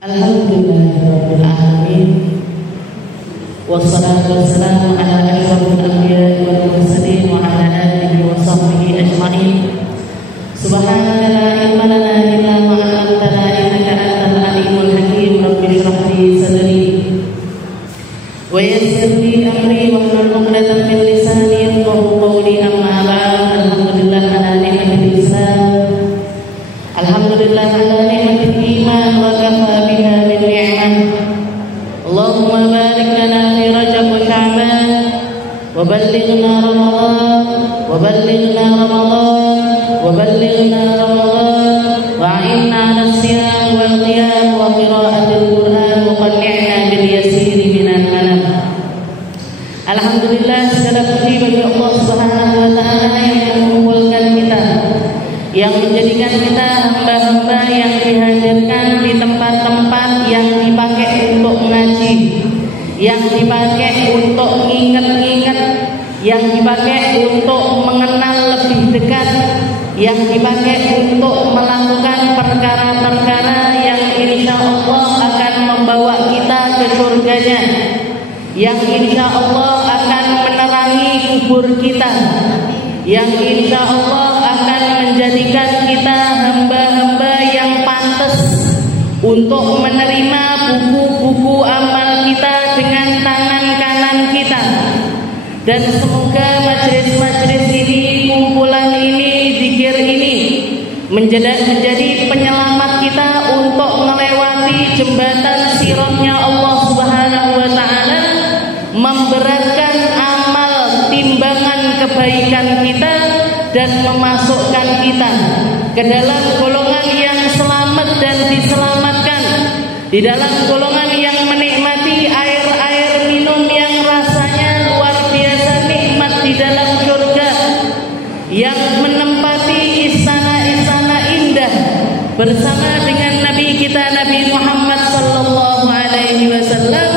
Alhamdulillahirabbil alamin. Wassalatu wassalamu ala asyrofil anbiya'i wal mursalin wa ala alihi wa sahbihi ajma'in. Subhanaka la ilma lana illa ma 'allamtana innaka antal alimul hakim. Rabbi shrah li sadri wa yassir li amri wahlul 'uqdatam min lisani yafqahu qawli. Amma ba'd. Alhamdulillah ala ni'matil Islam. Alhamdulillah ala ni'matil iman wa kafa biha min ni'mah. Allahumma barik lana fi Rajab wa Sya'ban wa ballighna Ramadan wa ballighna Ramadan wa ballighna Ramadan wa a'inna 'ala as-siyam wal qiyam wa qira'atil Qur'an wa qanni'na bil yasiri minal manam. Alhamdulillah, segala puji bagi Allah Subhanahu wa taala yang mengumpulkan kita, yang menjadikan kita hamba-hamba yang dihadirkan di tempat-tempat yang dipakai untuk mengaji, yang dipakai untuk ingat-ingat, yang dipakai untuk mengenal lebih dekat, yang dipakai untuk melakukan perkara-perkara yang insya Allah akan membawa kita ke surganya, yang insya Allah akan menerangi kubur kita, yang insya Allah akan menjadikan kita hamba-hamba yang pantas untuk menerima buku-buku amal kita dengan tangan kanan kita. Dan semoga majelis-majelis ini, kumpulan ini, zikir ini menjadi penyelamat kita untuk melewati jembatan siratnya Allah Subhanahu wa taala, memberatkan amal timbangan kebaikan kita dan memasukkan kita ke dalam golongan yang selamat dan diselamatkan, di dalam golongan yang menikmati air-air minum yang rasanya luar biasa nikmat di dalam surga, yang menempati istana-istana indah bersama dengan Nabi kita Nabi Muhammad sallallahu alaihi wasallam,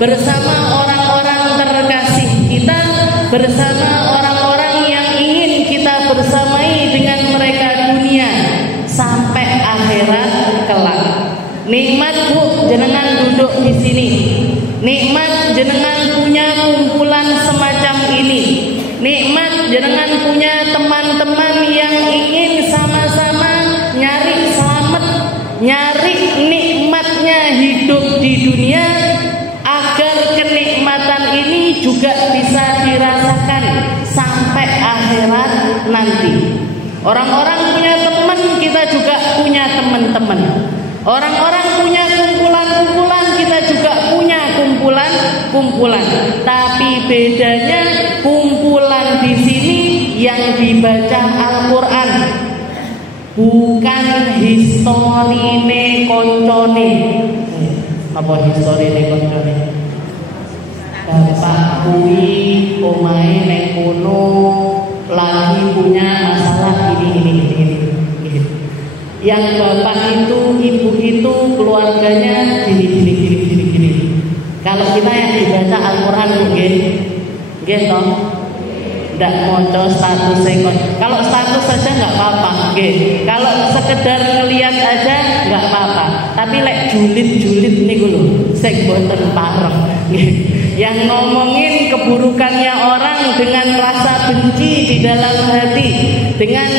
bersama orang-orang terkasih kita, bersama orang-orang yang ingin kita bersamai dengan mereka dunia sampai akhirat kelak. Nikmat Bu jenengan duduk di sini, nikmat jenengan punya kumpulan semacam ini, nikmat jenengan punya teman-teman yang ingin sama-sama nyari selamat, nyari nikmatnya hidup di dunia, agar kenikmatan ini juga bisa dirasakan sampai akhirat nanti. Orang-orang punya teman, kita juga punya teman-teman. Orang-orang punya kumpulan-kumpulan, kita juga punya kumpulan-kumpulan. Tapi bedanya kumpulan di sini yang dibaca Al-Qur'an, bukan historine koncone. Apa historine koncone? Bapak kuwi omahe nek kono lagi punya masalah ini. Yang bapak itu, ibu itu, keluarganya gini. Kalau kita yang dibaca Al-Qur'an nggih toh, ndak maca status sekon. Kalau status saja nggak apa-apa, nggih. Kalau sekedar ngelihat aja nggak apa-apa. Tapi lek julid niku lho, sing boten pareng. Yang ngomongin keburukannya orang dengan rasa benci di dalam hati, dengan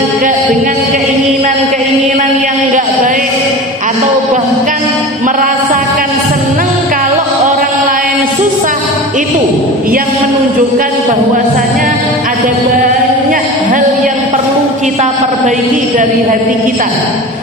keinginan-keinginan yang enggak baik, atau bahkan merasakan senang kalau orang lain susah, itu yang menunjukkan bahwasanya ada banyak hal yang perlu kita perbaiki dari hati kita.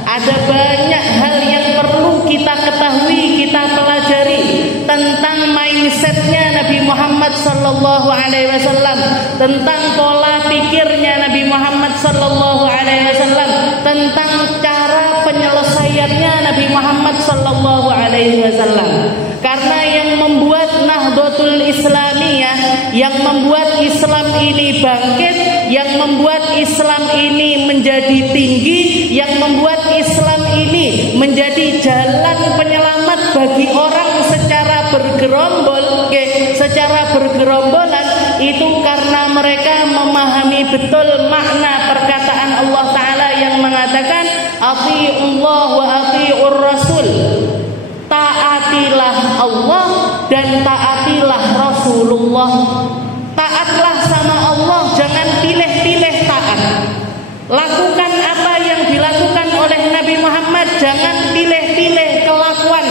Ada banyak hal yang perlu kita ketahui, kita pelajari tentang mindsetnya Nabi Muhammad sallallahu alaihi wasallam, tentang pola pikirnya Nabi Muhammad sallallahu alaihi wasallam, tentang cara penyelesaiannya Nabi Muhammad sallallahu alaihi wasallam. Karena yang membuat Nahdlatul Islamiyah, yang membuat Islam ini bangkit, yang membuat Islam ini menjadi tinggi, yang membuat Islam ini menjadi jalan penyelamat bagi orang secara bergerombolan, itu karena mereka memahami betul makna perkataan Allah Ta'ala yang mengatakan Ati'ullah wa ati'ur Rasul. dan taatilah Rasulullah. Taatlah sama Allah, jangan pilih-pilih taat. Lakukan apa yang dilakukan oleh Nabi Muhammad, jangan pilih-pilih kelakuan.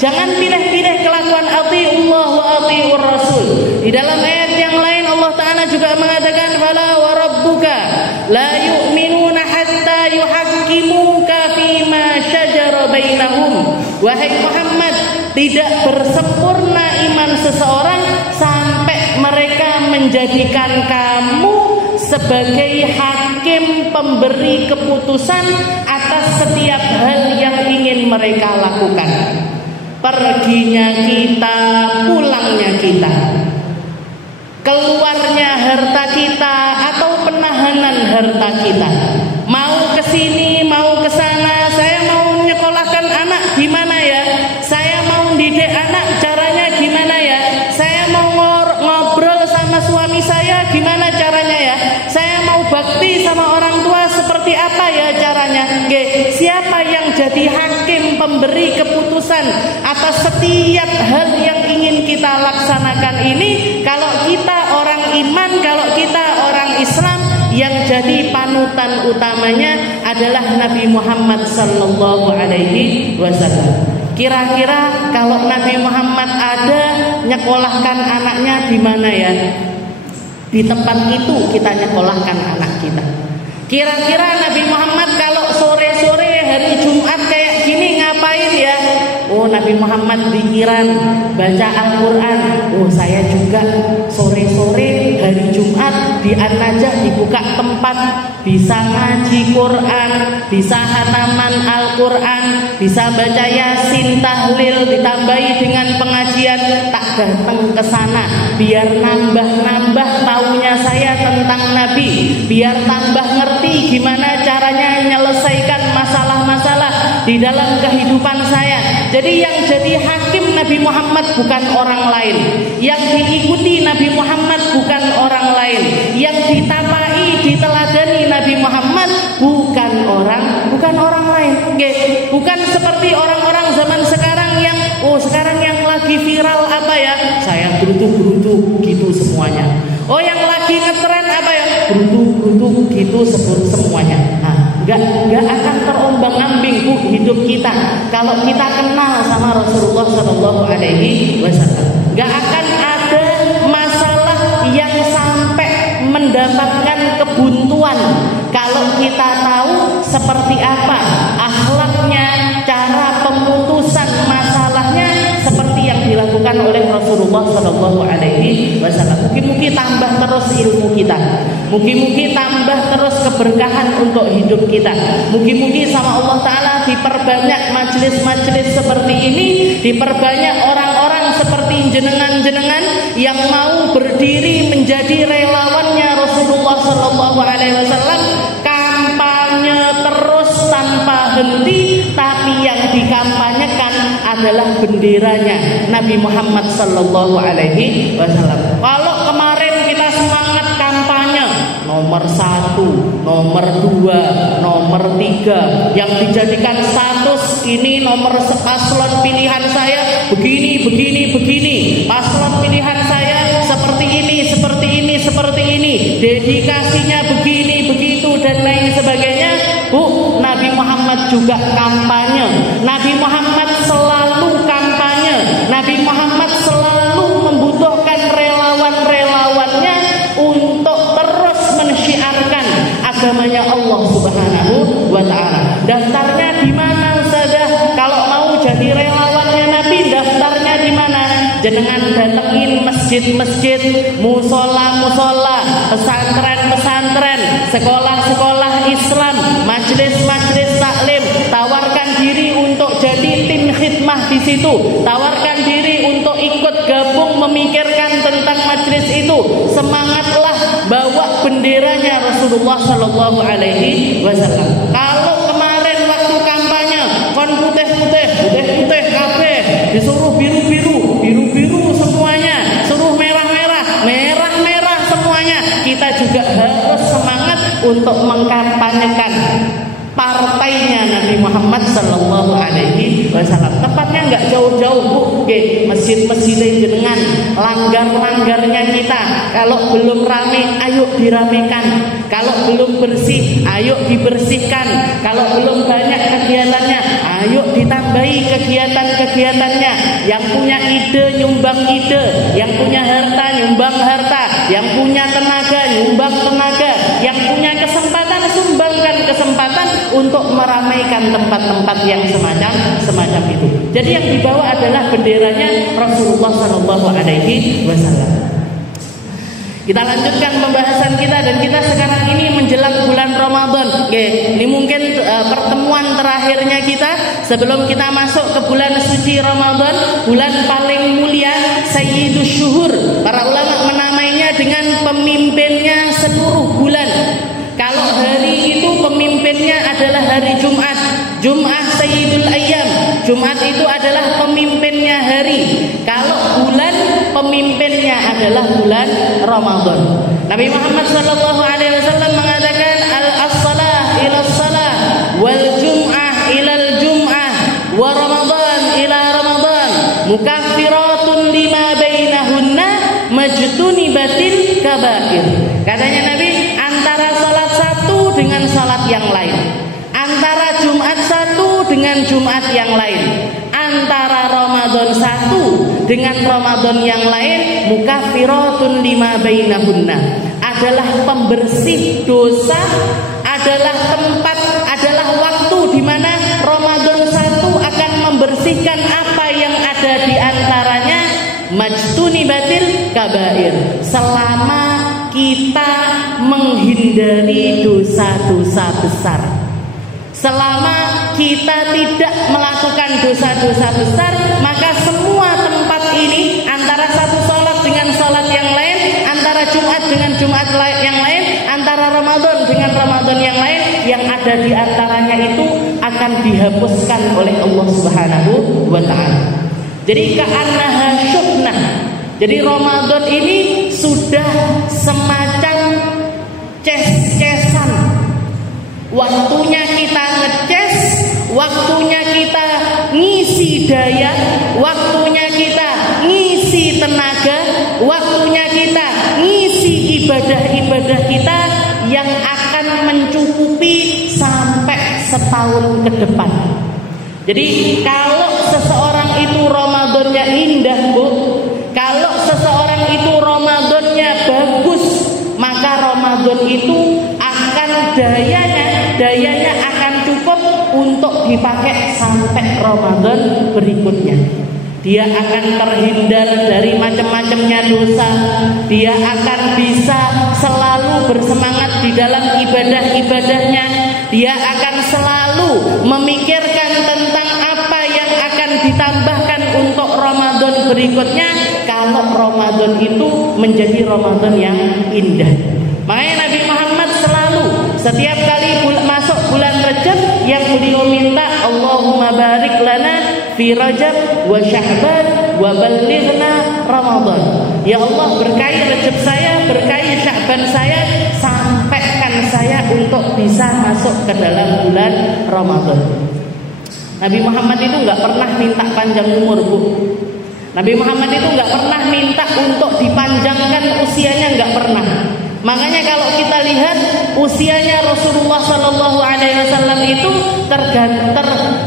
Jangan pilih-pilih kelakuan. Atiullah wa atiur rasul. Di dalam ayat yang lain Allah Ta'ala juga mengatakan, fala wa rabbuka la yu'minuna hatta yuhakkimuka fima syajara bainahum. Wahai Muhammad, tidak bersempurna iman seseorang sampai mereka menjadikan kamu sebagai hakim pemberi keputusan atas setiap hal yang ingin mereka lakukan. Perginya kita, pulangnya kita, keluarnya harta kita atau penahanan harta kita, mau ke sini, mau ke sana. Saya mau menyekolahkan anak, gimana ya? Saya mau didik anak, caranya gimana ya? Saya mau ngobrol sama suami saya, gimana caranya ya? Saya mau bakti sama orang tua, seperti apa ya caranya? Siapa yang jadi hakim pemberi keputusan atas setiap hal yang ingin kita laksanakan ini? Kalau kita orang iman, kalau kita orang Islam, yang jadi panutan utamanya adalah Nabi Muhammad sallallahu alaihi wasallam. Kira-kira kalau Nabi Muhammad ada, nyekolahkan anaknya di mana ya? Di tempat itu kita nyekolahkan anak kita. Kira-kira Nabi Muhammad kalau sore-sore hari Jumat kayak gini ngapain ya? Oh, Nabi Muhammad zikiran, baca Al-Quran. Oh, saya juga sore-sore hari Jumat di An-Najah dibuka tempat, bisa ngaji Quran, bisa hataman Al-Quran, bisa baca Yasin, tahlil, ditambahi dengan pengajian. Tak datang ke sana biar nambah-nambah taunya saya tentang Nabi, biar tambah ngerti gimana caranya menyelesaikan masalah-masalah di dalam kehidupan saya. Jadi yang jadi hakim Nabi Muhammad bukan orang lain, yang diikuti Nabi Muhammad bukan orang lain, yang ditapai, diteladani Nabi Muhammad bukan orang lain. Bukan seperti orang-orang zaman sekarang yang sekarang yang lagi viral apa ya? Saya gerutu-gerutu gitu semuanya. Oh, yang lagi ngetren apa ya? Gerutu-gerutu gitu semuanya. Gak akan terombang-ambing hidup kita kalau kita kenal sama Rasulullah Sallallahu Alaihi Wasallam. Gak akan ada masalah yang sampai mendapatkan kebuntuan kalau kita tahu seperti apa akhlaknya, cara pemutusan masalahnya seperti yang dilakukan oleh Rasulullah Sallallahu Alaihi Wasallam. Mungkin tambah terus ilmu kita, mungkin tambah terus keberkahan untuk hidup kita. Mungkin sama Allah Ta'ala diperbanyak majelis-majelis seperti ini, diperbanyak orang-orang seperti jenengan-jenengan yang mau berdiri menjadi relawannya Rasulullah Sallallahu Alaihi Wasallam, kampanye terus tanpa henti, tapi yang dikampanyekan adalah benderanya Nabi Muhammad Sallallahu Alaihi Wasallam. Kalau kemarin kita semangat kampanye nomor 1, nomor 2, nomor 3, yang dijadikan status ini nomor paslon pilihan saya begini, paslon pilihan saya seperti ini, dedikasinya begini, begitu dan lain sebagainya. Nabi Muhammad juga kampanye. Nabi Muhammad selalu kampanye. Nabi Muhammad selalu membutuhkan relawan-relawannya untuk terus mensyiarkan agamanya Allah Subhanahu wa Ta'ala. Daftarnya di mana Ustazah? Kalau mau jadi relawannya Nabi, daftarnya di mana? Jenengan datengin masjid-masjid, musola-musola, pesantren-pesantren, sekolah-sekolah Islam, majelis-majelis taklim. Tawarkan diri untuk jadi tim khidmah di situ. Tawarkan diri untuk ikut gabung memikirkan tentang majelis itu. Semangatlah, bawa benderanya Rasulullah Sallallahu Alaihi Wasallam. Kalau kemarin waktu kampanye kon putih-putih kabeh, disuruh biru-biru semuanya, suruh merah-merah semuanya. Kita juga harus semangat untuk mengkampanyekan partainya Nabi Muhammad Sallallahu Alaihi Wasallam. Tepatnya nggak jauh-jauh, Bu. masjid-masjid jenengan, langgar-langgarnya kita. Kalau belum rame, ayo diramekan. Kalau belum bersih, ayo dibersihkan. Kalau belum banyak kegiatannya, ayo ditambahi kegiatan-kegiatannya. Yang punya ide nyumbang ide, yang punya harta nyumbang harta, yang punya tenaga nyumbang tenaga, yang punya kesempatan sumbangkan kesempatan untuk meramaikan tempat-tempat yang semacam itu. Jadi yang dibawa adalah benderanya Rasulullah SAW. Kita lanjutkan pembahasan kita, dan kita sekarang ini menjelang bulan Ramadan. Oke, ini mungkin pertemuan terakhirnya kita sebelum kita masuk ke bulan suci Ramadan, bulan paling mulia, Sayyidus Syuhur. Para ulama menamainya dengan pemimpinnya seluruh bulan. Kalau hari itu pemimpinnya adalah hari Jumat, Jum'ah Sayyidul Ayyam. Jumat itu adalah pemimpinnya hari. Kalau bulan, pemimpinnya adalah bulan Ramadan. Nabi Muhammad SAW mengatakan al-salah ila salah, wal jum'ah ilal jum'ah, wa Ramadan ila Ramadan, mukaffiratun lima bainahunna, majtunibatil kabair. Katanya Nabi, antara salat satu dengan salat yang lain, antara Jumat satu dengan Jumat yang lain, antara Ramadan satu dengan Ramadan yang lain, mukaffiratun lima bainahunna, adalah pembersih dosa, adalah tempat, adalah waktu di mana Ramadan satu akan membersihkan apa yang ada di antaranya, majtunibatil kabair, selama kita menghindari dosa-dosa besar. Selama kita tidak melakukan dosa-dosa besar, maka semua tempat ini, antara satu sholat dengan sholat yang lain, antara Jumat dengan Jumat yang lain, antara Ramadan dengan Ramadan yang lain, yang ada di antaranya itu akan dihapuskan oleh Allah Subhanahu wa ta'ala. Jadi ka'annaha syuknah. Jadi Ramadan ini sudah semacam ces-cesan. Waktunya kita ngecas, waktunya kita ngisi daya, waktunya kita ngisi tenaga, waktunya kita ngisi ibadah-ibadah kita yang akan mencukupi sampai setahun ke depan. Jadi kalau seseorang itu Ramadannya indah, Bu, kalau seseorang itu Ramadannya bagus, maka Ramadan itu akan dayanya akan cukup untuk dipakai sampai Ramadan berikutnya. Dia akan terhindar dari macam-macamnya dosa. Dia akan bisa selalu bersemangat di dalam ibadah-ibadahnya. Dia akan selalu memikirkan tentang apa yang akan ditambahkan untuk Ramadan berikutnya, kalau Ramadan itu menjadi Ramadan yang indah. Makanya Nabi Muhammad selalu setiap kali masuk bulan Rajab, yang beliau minta, Allahumma barik lana fi Rajab wa Sya'ban wa ballighna Ramadan. Ya Allah, berkahi Rajab saya, berkahi Sya'ban saya, sampaikan saya untuk bisa masuk ke dalam bulan Ramadan. Nabi Muhammad itu nggak pernah minta panjang umur, Bu. Nabi Muhammad itu nggak pernah minta untuk dipanjangkan usianya, nggak pernah. Makanya kalau kita lihat usianya Rasulullah SAW itu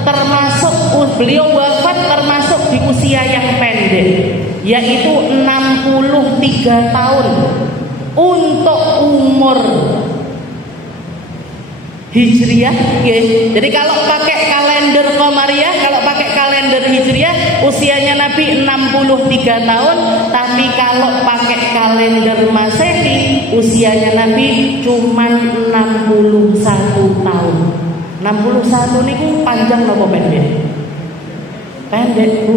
termasuk beliau wafat termasuk di usia yang pendek, yaitu 63 tahun untuk umur Hijriah. Jadi kalau pakai kalender Qamariyah, kalau pakai kalender Hijriah, usianya Nabi 63 tahun. Tapi kalau pakai kalender Masehi, usianya Nabi cuma 61 tahun. 61 niku panjang apa pendek? Pendek, Bu.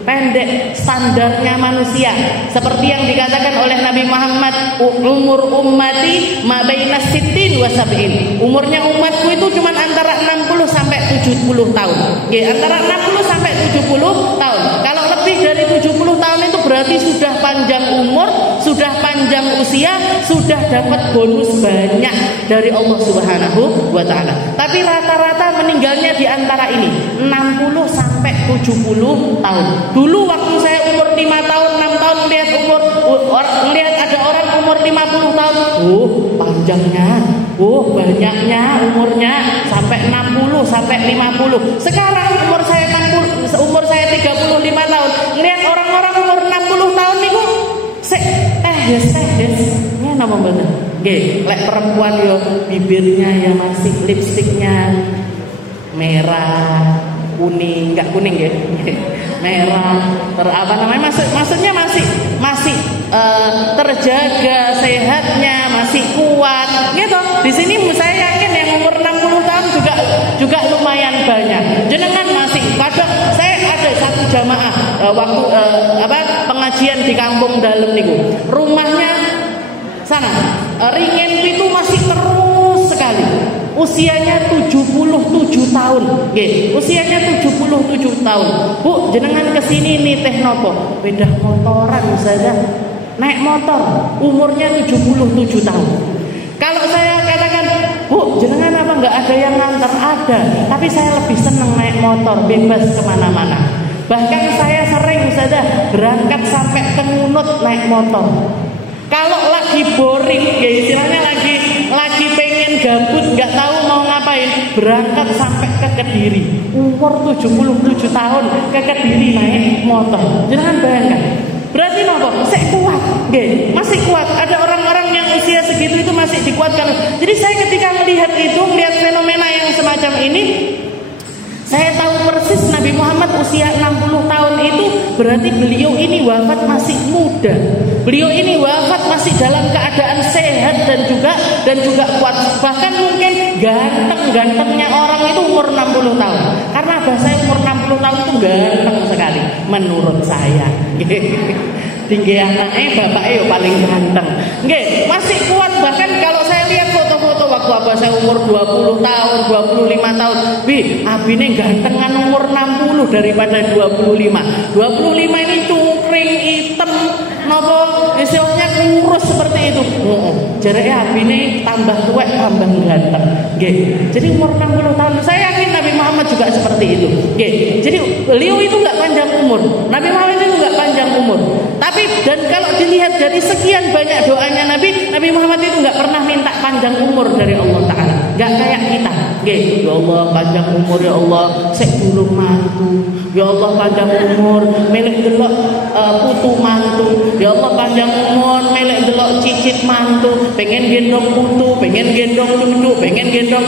Pendek standarnya manusia. Seperti yang dikatakan oleh Nabi Muhammad, umur ummati ma baina sittin wa sab'in. Umurnya umatku itu cuma antara 60 sampai 70 tahun. Antara 60 sampai 70 tahun. Kalau lebih dari 70 tahun itu berarti sudah panjang umur, sudah panjang usia, sudah dapat bonus banyak dari Allah Subhanahu wa ta'ala. Tapi rata-rata meninggalnya di antara ini 60 sampai sampai 70 tahun. Dulu waktu saya umur 5 tahun, 6 tahun melihat ada orang umur 50 tahun. Oh, panjangnya. Oh, banyaknya umurnya sampai 60 sampai 50. Sekarang umur saya 35 tahun. Lihat orang-orang umur 60 tahun niku yes. Ini nama bener. Nggih, lek perempuan yo bibirnya ya masih lipstiknya merah, kuning, enggak kuning ya. Merah, maksudnya masih terjaga sehatnya, masih kuat gitu. Di sini saya yakin yang umur 60 tahun juga lumayan banyak. Jenengan masih saya ada satu jamaah waktu pengajian di kampung dalam niku. Rumahnya sana ringin itu masih terus sekali. Usianya 77 tahun. Nggih, usianya 77 tahun. Bu, jenengan kesini nih teh nopo? Beda motoran saja. Naik motor, umurnya 77 tahun. Kalau saya katakan, Bu, jenengan apa nggak ada yang ngantar? Ada, tapi saya lebih senang naik motor, bebas kemana-mana. Bahkan saya sering saja berangkat sampai ke Ngunut naik motor. Kalau lagi boring, ya istilahnya lagi pengen gabut, nggak tahu mau ngapain, berangkat sampai ke Kediri. Umur 77 tahun ke Kediri naik motor. Jangan bayangkan. Berarti nopo? Saya kuat, masih kuat. Ada orang-orang yang usia segitu itu masih dikuatkan. Jadi saya ketika melihat fenomena yang semacam ini, saya tahu persis Nabi Muhammad usia 60 tahun itu berarti beliau ini wafat masih muda. Beliau ini wafat masih dalam keadaan sehat dan juga kuat. Bahkan mungkin gantengnya orang itu umur 60 tahun. Karena bahasa umur 60 tahun itu ganteng sekali menurut saya. Tinggi anaknya, bapaknya paling ganteng. Masih kuat. Bahkan kalau saya lihat foto-foto waktu abah saya umur 20 tahun, 25 tahun, abine gantengan umur 60 daripada 25. 25 ini cungkring hitam, nopo istilahnya kurus seperti itu. Jarake abine tambah tua tambah ganteng. Jadi umur 60 tahun saya yakin Nabi Muhammad juga seperti itu. Jadi beliau itu enggak panjang umur. Nabi Muhammad itu enggak panjang umur. Tapi dan kalau dilihat dari sekian banyak doanya Nabi Muhammad itu enggak pernah minta panjang umur dari Allah Ta'ala. Enggak kayak kita. Ya Allah panjang umur ya Allah, sek durung mantu. Ya Allah panjang umur, melek delok putu mantu. Ya Allah panjang umur, melek delok cicit mantu. Pengen gendong putu, pengen gendong cucu, pengen gendong.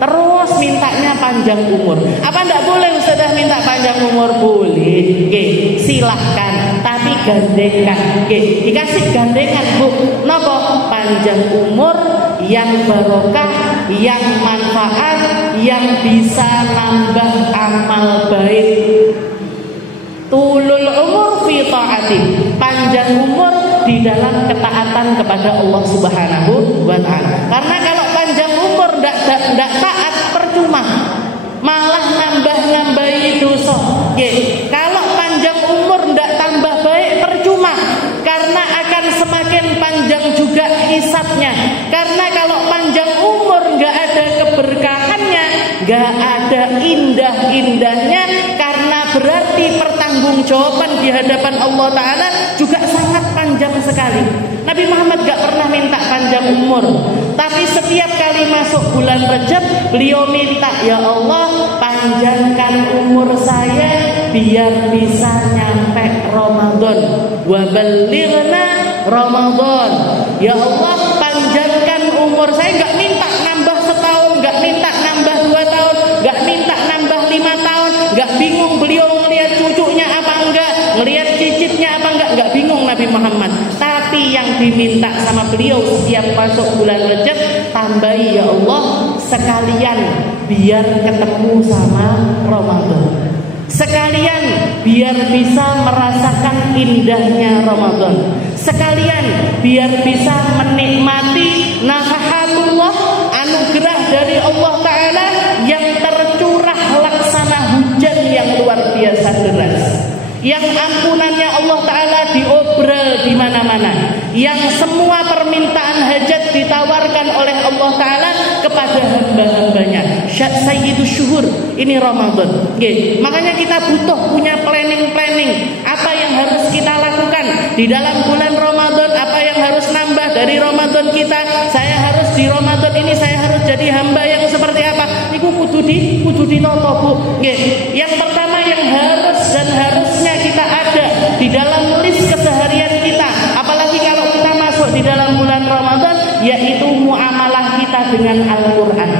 Terus mintanya panjang umur. Apa enggak boleh Ustazah minta panjang umur? Boleh. Silahkan. Tapi gandengan. Dikasih gandengan, Bu. Napa? Panjang umur yang barokah, yang manfaat, yang bisa nambah amal baik. Tulul umur fi ta'ati. Panjang umur di dalam ketaatan kepada Allah Subhanahu wa taala. Karena kalau panjang umur ndak taat percuma. Malah nambah-nambahi dosa. Kalau panjang umur ndak tambah baik percuma. Karena akan semakin panjang juga hisabnya. Karena kalau panjang umur nggak ada keberkahannya, nggak ada indah-indahnya, karena berarti pertanggungjawaban di hadapan Allah Ta'ala juga sangat panjang sekali. Nabi Muhammad gak pernah minta panjang umur, tapi setiap kali masuk bulan Rajab beliau minta, ya Allah panjangkan umur saya biar bisa nyampe Ramadan, wa balighna Ramadan. Ya Allah panjangkan umur saya. Gak minta nambah setahun, gak minta nambah 2 tahun, gak minta nambah 5 tahun, gak bingung beliau ngelihat cucunya apa enggak, ngelihat cicitnya apa enggak, gak bingung Nabi Muhammad. Tapi yang diminta sama beliau setiap masuk bulan Rajab, tambahi ya Allah sekalian biar ketemu sama Ramadan, sekalian biar bisa merasakan indahnya Ramadan, sekalian biar bisa menikmati nafahatullah, anugerah dari Allah Ta'ala yang tercurah laksana hujan yang luar biasa deras, yang ampunannya Allah Ta'ala diobral di mana-mana, yang semua permintaan hajat ditawarkan oleh Allah Ta'ala kepada hamba-hambanya. Sayyidus syuhur, ini Ramadan. Makanya kita butuh punya planning apa yang harus kita lakukan di dalam bulan Ramadan, apa yang harus nambah dari Ramadan kita. Saya harus di Ramadan ini saya harus jadi hamba yang seperti apa? Niku kudu ditoto, Bu. Yang pertama yang harus dan harusnya kita ada di dalam list keseharian kita, apalagi kalau kita masuk di dalam bulan Ramadan, yaitu muamalah kita dengan Al-Quran,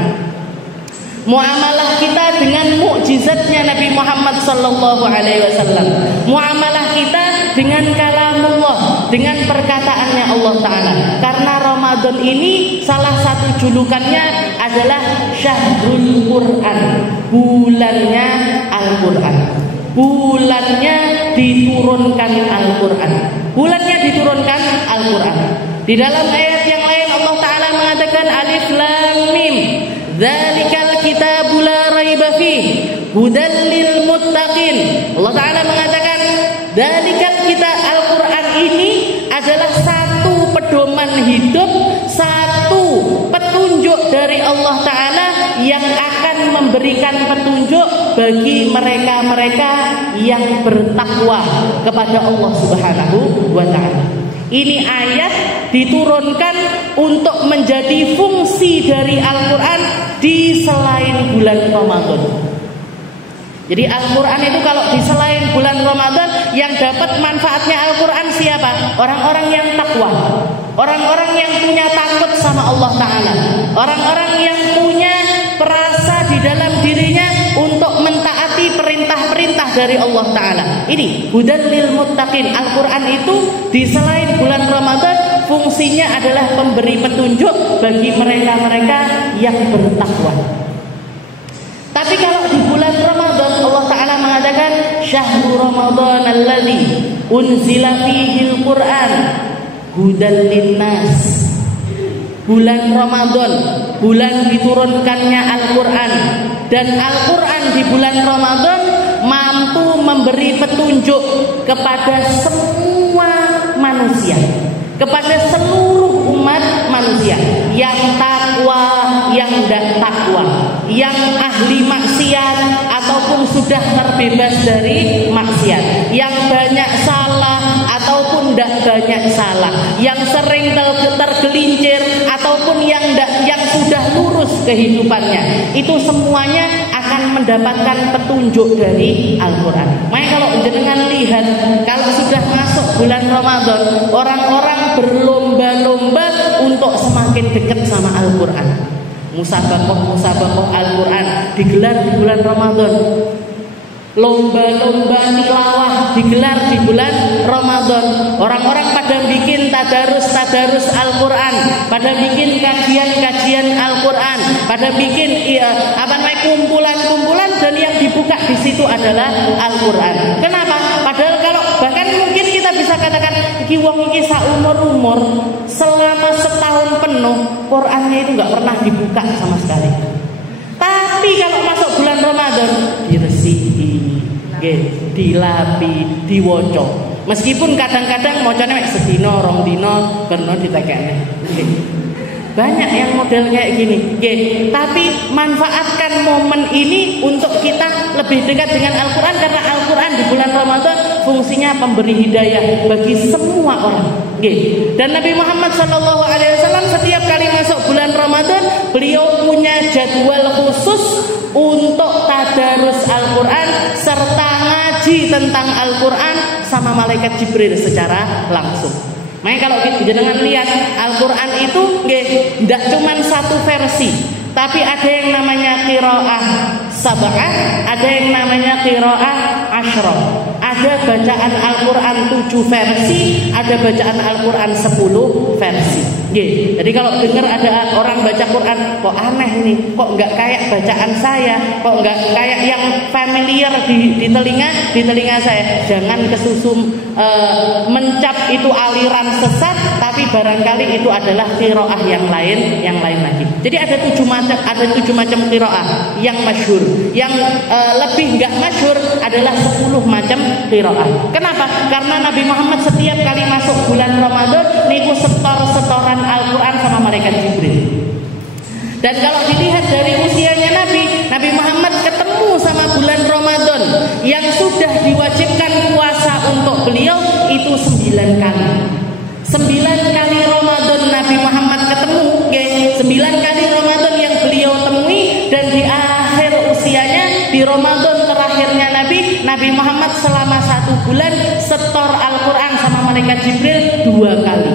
muamalah kita dengan mukjizatnya Nabi Muhammad sallallahu alaihi wasallam, muamalah kita dengan kalamullah, dengan perkataannya Allah Ta'ala. Karena Ramadan ini salah satu julukannya adalah Syahrul Quran, bulannya Al-Quran, bulannya diturunkan Al-Quran, bulannya diturunkan Al-Quran. Di dalam ayat yang lain Allah Ta'ala mengatakan Alif Lam Mim, Dzalikal kitabu la raiba fihi hudal lil muttaqin. Allah Ta'ala mengatakan Dzalikal kitab, Al-Quran ini adalah satu pedoman hidup, satu petunjuk dari Allah Ta'ala yang akan memberikan petunjuk bagi mereka-mereka yang bertakwa kepada Allah Subhanahu wa Ta'ala. Ini ayat diturunkan untuk menjadi fungsi dari Al-Quran di selain bulan Ramadan. Jadi Al-Quran itu kalau di selain bulan Ramadan, yang dapat manfaatnya Al-Quran siapa? Orang-orang yang takwa, orang-orang yang punya takut sama Allah Ta'ala, orang-orang yang punya perasa di dalam dirinya untuk mentaati perintah-perintah dari Allah Ta'ala. Ini hudan lil muttaqin. Al-Quran itu di selain bulan Ramadan fungsinya adalah pemberi petunjuk bagi mereka-mereka yang bertakwa. Tapi kalau di bulan Ramadan Allah Ta'ala mengatakan Syahrul Ramadan alladzi unzila fihil Qur'an hudan linnas. Bulan Ramadan, bulan diturunkannya Al-Quran, dan Al-Quran di bulan Ramadan mampu memberi petunjuk kepada semua manusia, kepada seluruh umat manusia, yang takwa, yang tidak takwa, yang ahli maksiat ataupun sudah terbebas dari maksiat, yang banyak salah ataupun tidak banyak salah, yang sering tergelincir ataupun yang sudah lurus kehidupannya, itu semuanya akan mendapatkan petunjuk dari Al-Quran. Makanya kalau jenengan lihat, kalau sudah masuk bulan Ramadan, orang-orang berlomba-lomba untuk semakin dekat sama Al-Quran. Musabakoh Al-Quran digelar di bulan Ramadan. Lomba-lomba tilawah digelar di bulan Ramadan. Orang-orang pada bikin tadarus Al-Quran, pada bikin kajian Al-Quran, pada bikin kumpulan-kumpulan, dan yang dibuka di situ adalah Al-Quran. Kenapa? Padahal kalau bahkan mungkin kita bisa katakan iki wong iki saumur-umur selama setahun penuh Qurannya itu nggak pernah dibuka sama sekali. Tapi kalau masuk bulan Ramadan diresihi, dilapi, diwoco. Meskipun kadang-kadang mocane sedina, rong dina, karena ditekekne. Banyak yang model kayak gini. Tapi manfaatkan momen ini untuk kita lebih dekat dengan Al-Quran, karena Al-Quran di bulan Ramadan fungsinya pemberi hidayah bagi semua orang. Dan Nabi Muhammad SAW setiap kali masuk bulan Ramadan, beliau punya jadwal khusus untuk tadarus Al-Quran serta ngaji tentang Al-Quran sama malaikat Jibril secara langsung. Makanya kalau kita jangan lihat Al-Quran itu tidak cuma satu versi, tapi ada yang namanya qiraah sab'ah, ada yang namanya qiraah asyrah. Ada bacaan Al-Quran 7 versi, ada bacaan Al-Quran 10 versi. Jadi kalau dengar ada orang baca Quran, kok aneh nih, kok nggak kayak bacaan saya, kok nggak kayak yang familiar di telinga saya, jangan kesusum mencap itu aliran sesat, tapi barangkali itu adalah qiraah yang lain lagi. Jadi ada 7 macam qiraah yang masyhur. Yang lebih nggak masyhur adalah 10 macam qiraah. Kenapa? Karena Nabi Muhammad setiap kali masuk bulan Ramadan niku setoran Al-Quran sama malaikat Jibril. Dan kalau dilihat dari usianya Nabi Muhammad ketemu sama bulan Ramadan yang sudah diwajibkan puasa untuk beliau itu 9 kali. 9 kali Ramadan Nabi Muhammad ketemu, 9 kali Ramadan yang beliau temui, dan di akhir usianya di Ramadan terakhirnya Nabi Muhammad selama 1 bulan setor Al-Quran sama malaikat Jibril 2 kali.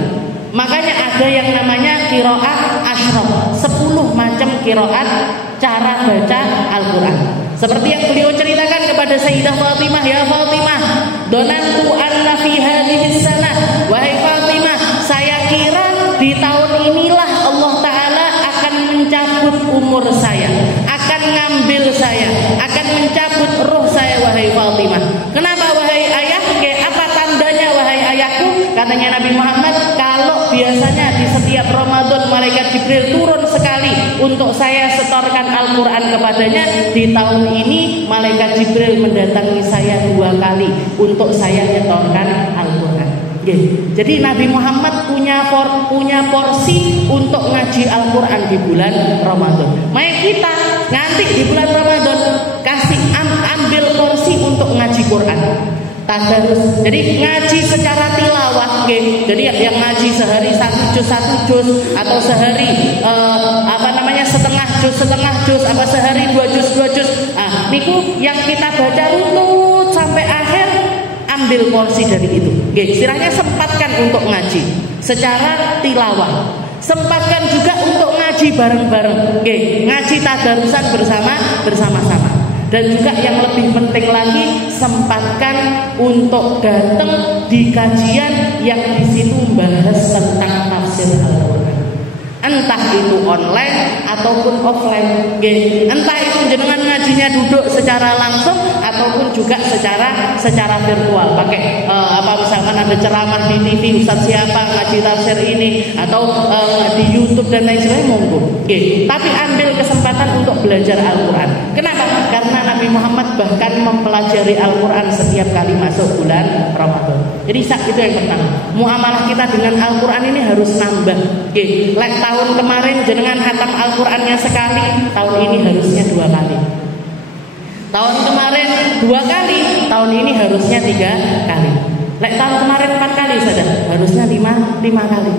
Makanya ada yang namanya qiraat asyraf, 10 macam qiraat cara baca Al-Quran. Seperti yang beliau ceritakan kepada Sayyidah Fatimah, ya Fatimah, donantu anna fi hadhihi sanah, wahai Fatimah, saya kira di tahun inilah Allah Ta'ala akan mencabut umur saya, akan ngambil saya, akan mencabut roh saya, wahai Fatimah. Kenapa wahai ayah? Apa tandanya wahai ayahku? Katanya Nabi Muhammad, kalau biasanya di setiap Ramadan malaikat Jibril turun sekali untuk saya setorkan Al-Quran kepadanya, di tahun ini malaikat Jibril mendatangi saya 2 kali untuk saya setorkan Al-Quran. Jadi Nabi Muhammad punya porsi untuk ngaji Al-Quran di bulan Ramadan. Mari kita nanti di bulan Ramadan kasih ambil porsi untuk ngaji Quran. Tadarus. Jadi ngaji secara tilawah, jadi yang ngaji sehari 1 juz atau sehari setengah juz, apa sehari 2 juz. Niku yang kita baca runut sampai akhir, ambil porsi dari itu. Istilahnya sempatkan untuk ngaji secara tilawah. Sempatkan juga untuk ngaji bareng-bareng. Ngaji tadarusan bersama-sama. Dan juga yang lebih penting lagi, sempatkan untuk datang di kajian yang di situ membahas tentang tafsir Al-Quran. Entah itu online ataupun offline. Entah itu jenengan ngajinya duduk secara langsung ataupun juga secara virtual. Pakai misalkan ada ceramah di TV Ustaz siapa ngaji tafsir ini, atau di YouTube dan lain sebagainya, monggo. Tapi ambil kesempatan untuk belajar Al-Quran. Kenapa? Karena Nabi Muhammad bahkan mempelajari Al-Quran setiap kali masuk bulan Ramadan. Jadi itu yang pertama. Muamalah kita dengan Al-Quran ini harus nambah. Tahun kemarin jenengan khatam Al-Qurannya sekali, tahun ini harusnya 2 kali. Tahun kemarin 2 kali, tahun ini harusnya 3 kali. Tahun kemarin 4 kali saja, harusnya 5 kali.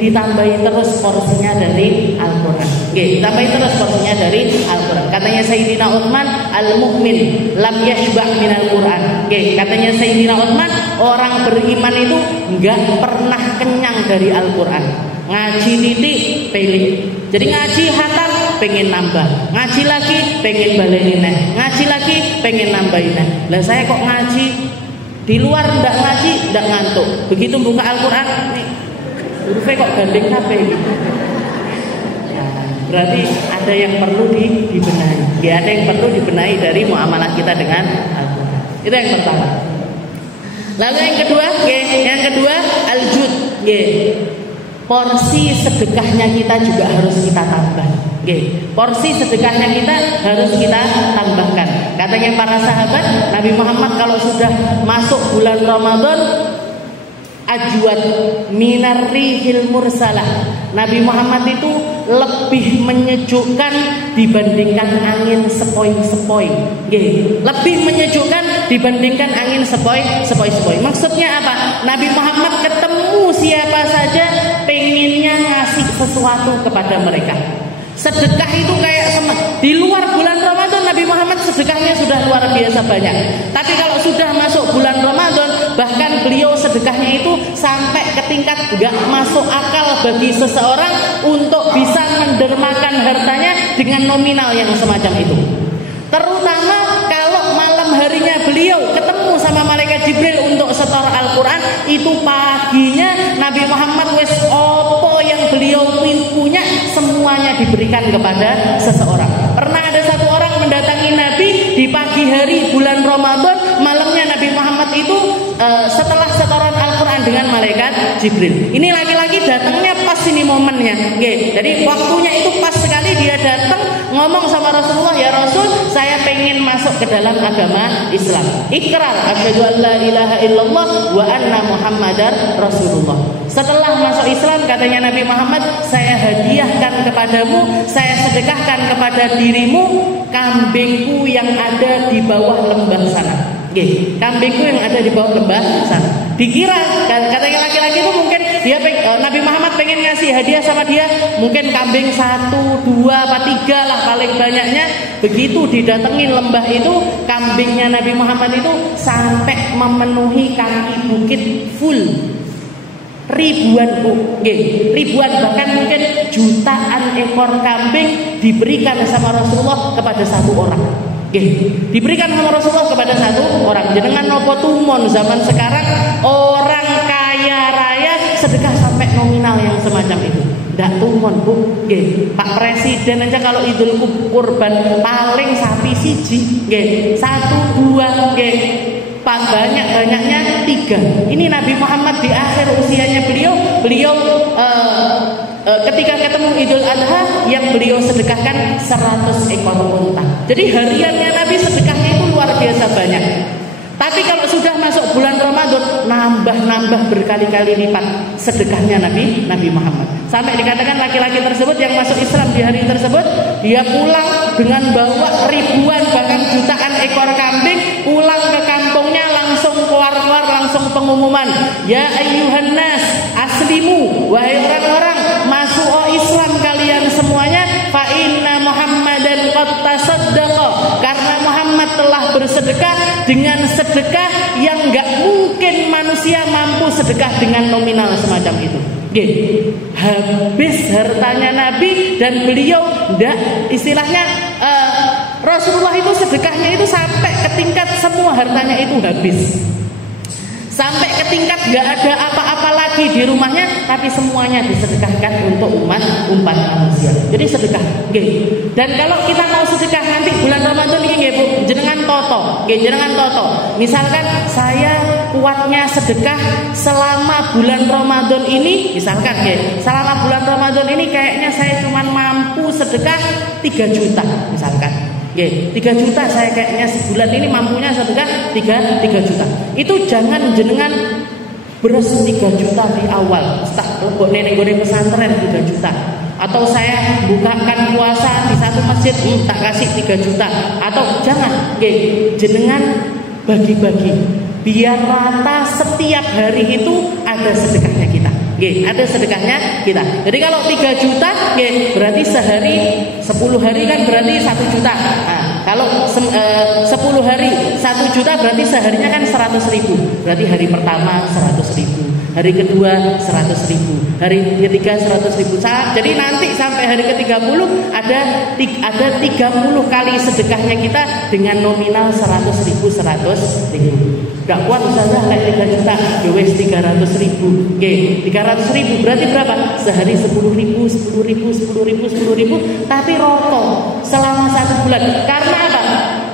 Ditambahi terus porsinya dari Al-Quran. Ditambahi terus porsinya dari Al-Quran. Katanya Sayyidina Utsman, al-mu'min lam yashba' minal Quran. Katanya Sayyidina Utsman, orang beriman itu enggak pernah kenyang dari Al-Quran. Ngaji titik pilih. Jadi ngaji hatam pengen nambah, ngaji lagi pengen balenin, ngaji lagi pengen nambahin. Lah saya kok ngaji di luar ndak ngaji, ndak ngantuk. Begitu buka Al-Quran, nih hurufnya kok gandeng kabeh gitu. Berarti ada yang perlu dibenahi. Ada yang perlu dibenahi dari muamalah kita dengan Al-Quran. Itu yang pertama. Lalu yang kedua al-jud. Porsi sedekahnya kita juga harus kita tambah. Porsi sedekahnya kita harus kita tambahkan. Katanya para sahabat, Nabi Muhammad kalau sudah masuk bulan Ramadan, ajwad minar rihil mursalah. Nabi Muhammad itu lebih menyejukkan dibandingkan angin sepoi-sepoi. Lebih menyejukkan dibandingkan angin sepoi-sepoi. Maksudnya apa? Nabi Muhammad ketemu siapa saja pengennya ngasih sesuatu kepada mereka. Sedekah itu kayak di luar bulan Ramadan Nabi Muhammad sedekahnya sudah luar biasa banyak. Tapi kalau sudah masuk bulan Ramadan, bahkan beliau sedekahnya itu sampai ke tingkat gak masuk akal bagi seseorang untuk bisa mendermakan hartanya dengan nominal yang semacam itu. Terutama kalau malam harinya beliau ketemu sama malaikat Jibril untuk setor Al-Quran, itu paginya Nabi Muhammad wis opo yang beliau punya semuanya diberikan kepada seseorang. Pernah ada satu orang mendatangi Nabi di pagi hari bulan Ramadan, malamnya Nabi Muhammad itu setelah setoran Al-Quran dengan malaikat Jibril. Ini laki-laki datangnya pas ini momennya. Jadi waktunya itu pas sekali, dia datang ngomong sama Rasulullah, ya Rasul, saya pengen masuk ke dalam agama Islam. Ikrar, asyhadu an la ilaha illallah wa anna Muhammadar Rasulullah. Setelah masuk Islam, katanya Nabi Muhammad, saya hadiahkan kepadamu, saya sedekahkan kepada dirimu kambingku yang ada di bawah lembah sana. Kambingku yang ada di bawah lembah sana. Dikira katanya laki-laki itu mungkin dia Nabi Muhammad pengen ngasih hadiah sama dia, mungkin kambing 1, 2, apa 3 lah paling banyaknya. Begitu didatengin lembah itu, kambingnya Nabi Muhammad itu sampai memenuhi kaki bukit full. Ribuan bahkan mungkin jutaan ekor kambing diberikan sama Rasulullah kepada satu orang. Diberikan sama Rasulullah kepada satu orang. Jenengan nopo tumon zaman sekarang orang kaya raya sedekah sampai nominal yang semacam itu. Ndak tumon Bu. Pak Presiden aja kalau Idul Kurban paling sapi siji, 1, 2, banyak-banyaknya 3. Ini Nabi Muhammad di akhir usianya beliau ketika ketemu Idul Adha yang beliau sedekahkan 100 ekor unta. Jadi hariannya Nabi sedekahnya itu luar biasa banyak. Tapi kalau sudah masuk bulan Ramadan, nambah berkali-kali lipat sedekahnya Nabi Muhammad. Sampai dikatakan laki-laki tersebut yang masuk Islam di hari tersebut, dia pulang dengan bawa ribuan bahkan jutaan ekor kambing, pulang ke kampungnya langsung keluar langsung pengumuman, ya ayyuhan nas aslimu, wahai orang-orang masuk Islam kalian semuanya, fa inna Muhammadan qad tasaddaqa, karena Muhammad telah bersedekah dengan sedekah yang enggak mungkin manusia mampu sedekah dengan nominal semacam itu. Habis hartanya Nabi dan beliau enggak, istilahnya Rasulullah itu sedekahnya itu sampai ke tingkat semua hartanya itu habis. Sampai ke tingkat gak ada apa-apa lagi di rumahnya, tapi semuanya disedekahkan untuk umat manusia. Jadi sedekah. Dan kalau kita mau sedekah nanti bulan Ramadan ini Bu, jenengan toto. Misalkan saya kuatnya sedekah selama bulan Ramadan ini, misalkan selama bulan Ramadan ini kayaknya saya cuma mampu sedekah 3 juta misalkan. 3 juta saya kayaknya sebulan ini mampunya sedekah 3 juta. Itu jangan jenengan beras 3 juta di awal, tak lebok nenek goreng pesantren 3 juta. Atau saya bukakan puasa di satu masjid, tak kasih 3 juta. Atau jangan, jenengan bagi-bagi biar rata setiap hari itu ada sedekahnya kita. Ada sedekahnya kita. Jadi kalau 3 juta, berarti sehari 10 hari kan berarti 1 juta. Nah, kalau 10 hari 1 juta berarti seharinya kan 100.000. Berarti hari pertama 100.000, hari kedua 100.000, hari ketiga 100.000. Jadi nanti sampai hari ke-30 ada 30 kali sedekahnya kita dengan nominal 100.000. Gak kuat misalnya kayak 3 juta, wes 300.000. 300.000 berarti berapa? Sehari 10.000, tapi roto selama 1 bulan. Karena apa?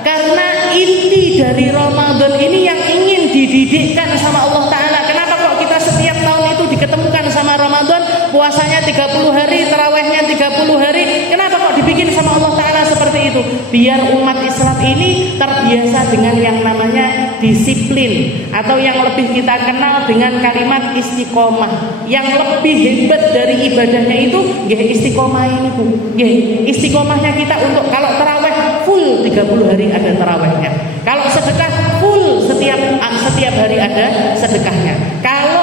Karena inti dari Ramadan ini yang ingin dididikkan sama Allah Ta'ala. Kenapa kok kita setiap tahun itu diketemukan sama Ramadan, puasanya 30 hari, tarawehnya 30 hari. Kenapa kok dibikin sama Allah Ta'ala seperti itu? Biar umat Islam ini terbiasa dengan yang namanya disiplin, atau yang lebih kita kenal dengan kalimat istiqomah. Yang lebih hebat dari ibadahnya itu istiqomah ini Bu. Istiqomahnya kita untuk kalau taraweh full 30 hari ada tarawehnya. Kalau sedekah full setiap hari ada sedekahnya. Kalau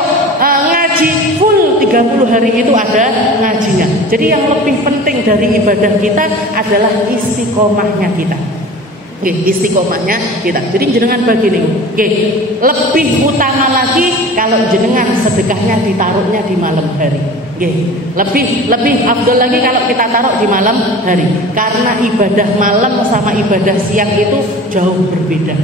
ngaji full 30 hari itu ada ngajinya. Jadi yang lebih penting dari ibadah kita adalah istiqomahnya kita. Istiqomahnya kita. Jadi jenengan bagi nih. Lebih utama lagi kalau jenengan sedekahnya ditaruhnya di malam hari. Lebih afdol lagi kalau kita taruh di malam hari. Karena ibadah malam sama ibadah siang itu jauh berbeda.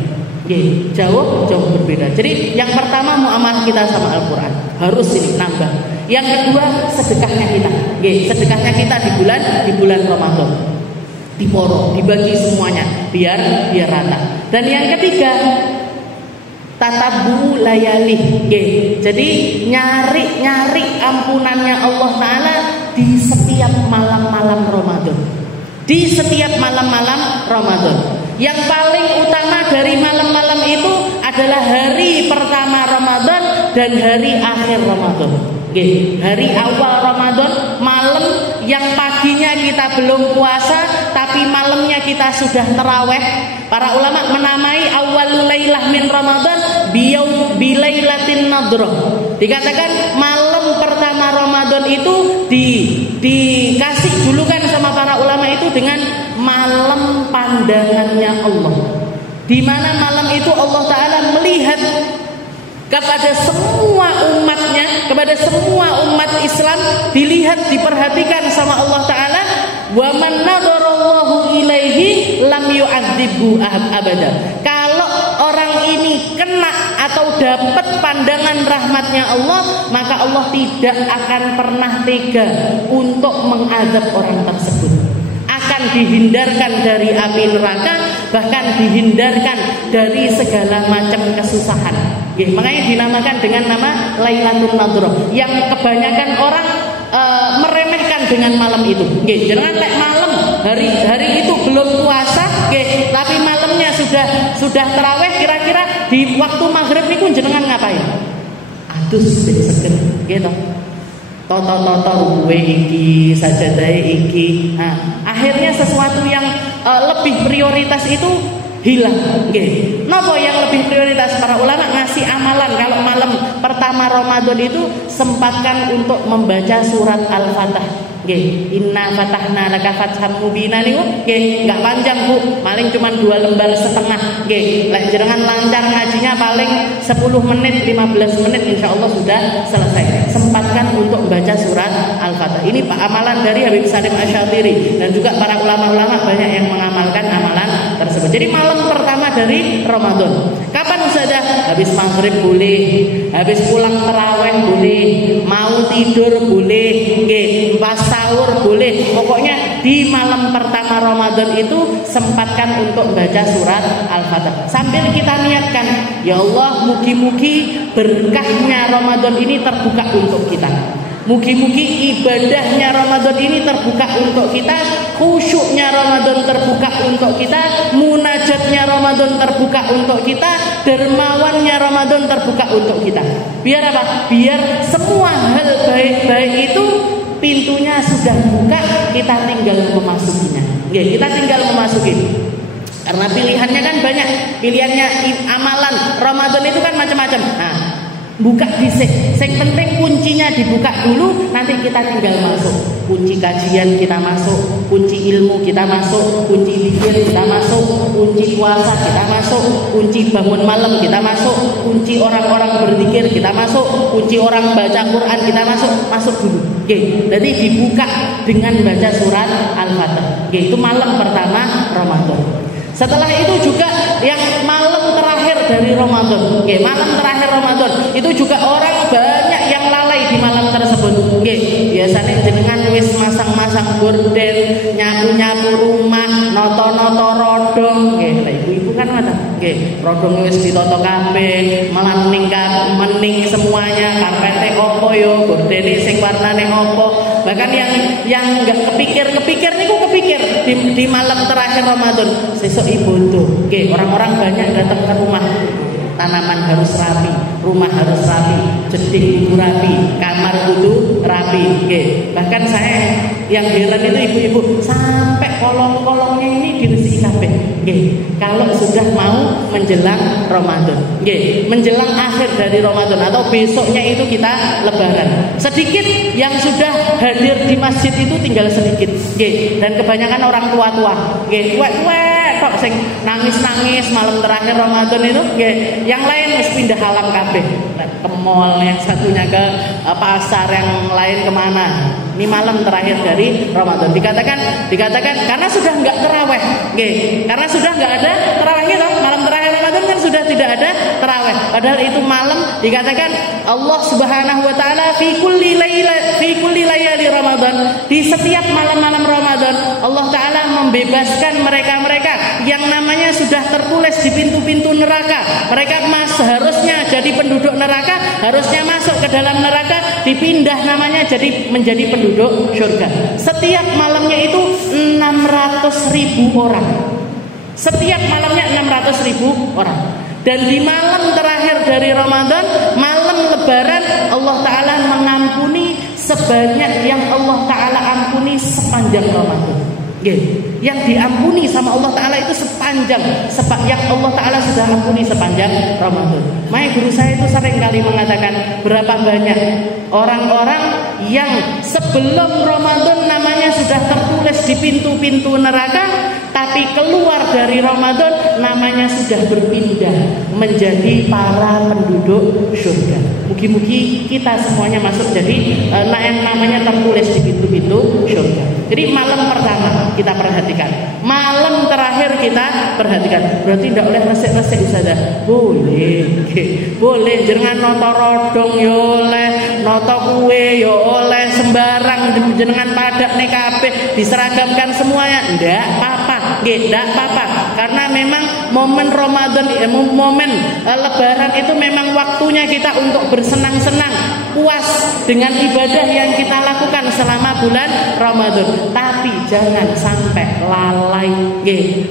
Jauh berbeda. Jadi yang pertama muamalah kita sama Al-Quran harus ini nambah. Yang kedua sedekahnya kita. Sedekahnya kita di bulan Ramadan. Diporo, dibagi semuanya biar rata. Dan yang ketiga tatabu layali. Jadi nyari ampunannya Allah Ta'ala di setiap malam-malam Ramadan. Di setiap malam-malam Ramadan. Yang paling utama dari malam-malam itu adalah hari pertama Ramadan dan hari akhir Ramadan. Hari awal Ramadan, malam yang paginya kita belum puasa tapi malamnya kita sudah tarawih. Para ulama menamai awalul lailah min Ramadan bilailatin nadhrah. Dikatakan malam pertama Ramadan itu dikasih julukan sama para ulama itu dengan malam pandangannya Allah. Di mana malam itu Allah Ta'ala melihat kepada semua umatnya, kepada semua umat Islam, dilihat, diperhatikan sama Allah Ta'ala. Wa man nadharallahu ilaihi lam yu'adzibhu abada. Kalau orang ini kena atau dapat pandangan rahmatnya Allah, maka Allah tidak akan pernah tega untuk mengadab orang tersebut. Akan dihindarkan dari api neraka, bahkan dihindarkan dari segala macam kesusahan. Makanya dinamakan dengan nama Lailatul Nadhrah, yang kebanyakan orang meremehkan dengan malam itu. Jangan lek malam hari itu belum puasa, tapi malamnya sudah tarawih, kira-kira di waktu maghrib niku jenengan ngapain? Adus segen gitu. Toto ruwe iki, sajadahe iki. Akhirnya sesuatu yang lebih prioritas itu hilang. Napa yang lebih prioritas? Para ulama ngasih amalan kalau malam pertama Ramadan itu sempatkan untuk membaca surat Al-Fatah. Inna fatahna laka fatham mubina niku enggak panjang Bu, paling cuma 2 lembar setengah. Lek jenengan lancar ngajinya paling 10 menit 15 menit insyaallah sudah selesai. Sempatkan untuk baca surat Al-Fatah. Ini amalan dari Habib Salim Asy-Syadzili dan juga para ulama-ulama banyak yang mengamalkan amalan tersebut. Jadi malam pertama dari Ramadan. Kapan Ustazah? Habis maghrib boleh, habis pulang tarawih boleh, mau tidur boleh, pas sahur boleh. Pokoknya di malam pertama Ramadan itu sempatkan untuk baca surat Al-Fatah. Sambil kita niatkan, ya Allah, mugi-mugi berkahnya Ramadan ini terbuka untuk kita. Mugi-mugi ibadahnya Ramadan ini terbuka untuk kita, khusyuknya Ramadan terbuka untuk kita, munajatnya Ramadan terbuka untuk kita, dermawannya Ramadan terbuka untuk kita. Biar apa? Biar semua hal baik-baik itu pintunya sudah buka, kita tinggal memasukinya. Kita tinggal memasuki. Karena pilihannya kan banyak, pilihannya amalan Ramadan itu kan macam-macam. Buka dhisik. Sing penting kuncinya dibuka dulu, nanti kita tinggal masuk. Kunci kajian kita masuk, kunci ilmu kita masuk, kunci zikir kita masuk, kunci puasa kita masuk, kunci bangun malam kita masuk, kunci orang-orang berzikir kita masuk, kunci orang baca Quran kita masuk dulu. Jadi dibuka dengan baca surat Al-Fatah. Itu malam pertama Ramadan. Setelah itu juga yang malam terakhir dari Ramadan. Malam terakhir Ramadan itu juga orang banyak yang lalai di malam tersebut. Biasanya jenengan wis masang-masang gorden, nyapu-nyapu rumah, noto-noto rodong. Ibu-ibu kan ada. Rodong wis ditoto kabeh, mening semuanya, karpete opo yo, gordene sing warnane opo. Bahkan yang enggak kepikir niku kepikir di malam terakhir Ramadan. Sesuk ibondo. Orang-orang banyak datang ke rumah. Tanaman harus rapi, rumah harus rapi, jeding kudu rapi, kamar kudu rapi. Bahkan saya yang heran itu ibu-ibu sampai kolong-kolongnya ini diresiki kabeh. Kalau sudah mau menjelang Ramadan. Menjelang akhir dari Ramadan atau besoknya itu kita lebaran. Sedikit yang sudah hadir di masjid itu tinggal sedikit. Dan kebanyakan orang tua-tua. Kok sing nangis-nangis malam terakhir Ramadan itu, yang lain mesti pindah alam kabeh, ke mall, yang satunya ke pasar, yang lain kemana. Ini malam terakhir dari Ramadan. Dikatakan karena sudah enggak tarawih. Karena sudah enggak ada tarawihnya toh. Malam terakhir Ramadan kan sudah tidak ada tarawih. Padahal itu malam dikatakan Allah Subhanahu wa taala fi kulli layali Ramadan. Di setiap malam-malam Ramadan Allah taala membebaskan mereka-mereka yang namanya sudah tertulis di pintu-pintu neraka. Mereka seharusnya jadi penduduk neraka, harusnya masuk ke dalam neraka, dipindah namanya menjadi penduduk surga. Setiap malamnya itu 600.000 orang. Setiap malamnya 600.000 orang. Dan di malam terakhir dari Ramadan, malam Lebaran, Allah Ta'ala mengampuni banyak yang Allah Ta'ala ampuni sepanjang Ramadan. Yang diampuni sama Allah Ta'ala itu sepanjang yang Allah Ta'ala sudah ampuni sepanjang Ramadan. Makanya guru saya itu sering kali mengatakan, berapa banyak orang-orang yang sebelum Ramadan namanya sudah tertulis di pintu-pintu neraka, tapi keluar dari Ramadan namanya sudah berpindah menjadi para penduduk surga. Mugi-mugi kita semuanya masuk jadi yang namanya tertulis di pintu-pintu surga. Jadi malam pertama kita perhatikan, malam terakhir kita perhatikan. Berarti tidak oleh resik-resik Ustazah. Boleh jenengan noto rodong ya oleh, noto kue ya oleh, sembarang jenengan padak nih kabeh diseragamkan semuanya. Ndak apa-apa, ndak apa-apa. Karena memang momen Ramadan, momen Lebaran itu memang waktunya kita untuk bersenang-senang, puas dengan ibadah yang kita lakukan selama bulan Ramadan. Tapi jangan sampai lalai,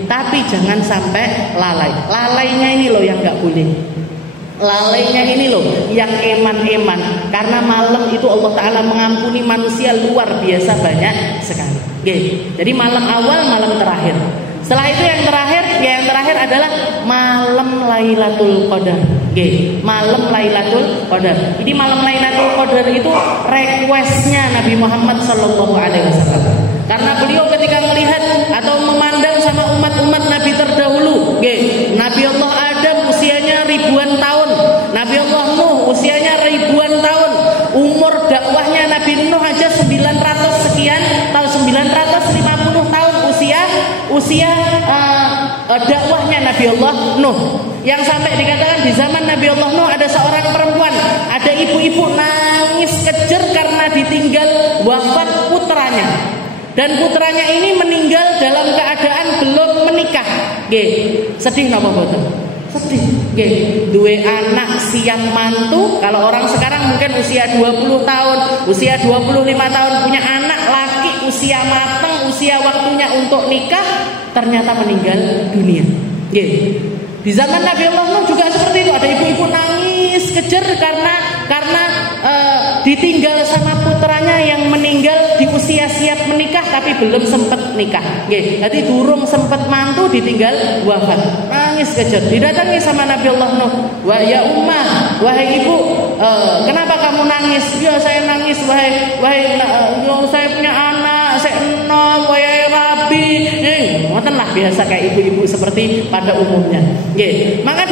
tapi jangan sampai lalai. Lalainya ini loh yang nggak boleh. Lalainya ini loh yang eman-eman. Karena malam itu Allah Ta'ala mengampuni manusia luar biasa banyak sekali. Jadi malam awal, malam terakhir. Setelah itu yang terakhir adalah malam Lailatul Qadar. Malam Lailatul Qadar. Jadi malam Lailatul Qadar itu requestnya Nabi Muhammad SAW. Karena beliau ketika melihat atau memandang sama umat-umat Nabi terdahulu, Nabi Allah Adam usianya ribuan tahun, Nabi Allah Nuh usianya ribuan tahun, umur dakwahnya Nabi Nuh aja 900 sekian tahun, 950 tahun usia dakwahnya Nabi Allah Nuh. Yang sampai dikatakan di zaman Nabi Allah Nuh ada seorang perempuan, ada ibu-ibu nangis kejer karena ditinggal wafat putranya. Dan putranya ini meninggal dalam keadaan belum menikah. Sedih napa mboten? Sedih. Duwe anak siap mantu. Kalau orang sekarang mungkin usia 20 tahun, usia 25 tahun punya anak laki usia matang, usia waktunya untuk nikah, ternyata meninggal dunia. Di zaman Nabi Allah Nuh juga seperti itu. Ada ibu-ibu nangis kejer karena ditinggal sama putranya yang meninggal di usia siap menikah tapi belum sempat nikah. Jadi durung sempat mantu ditinggal wafat. Nangis kejer. Didatangi sama Nabi Allah Nuh. Wah ya ummah, wahai ibu, kenapa kamu nangis? Ya saya nangis wahai saya punya anak, saya enom, wahai Rabi. Ngotenlah biasa kayak ibu-ibu seperti pada umumnya. Maka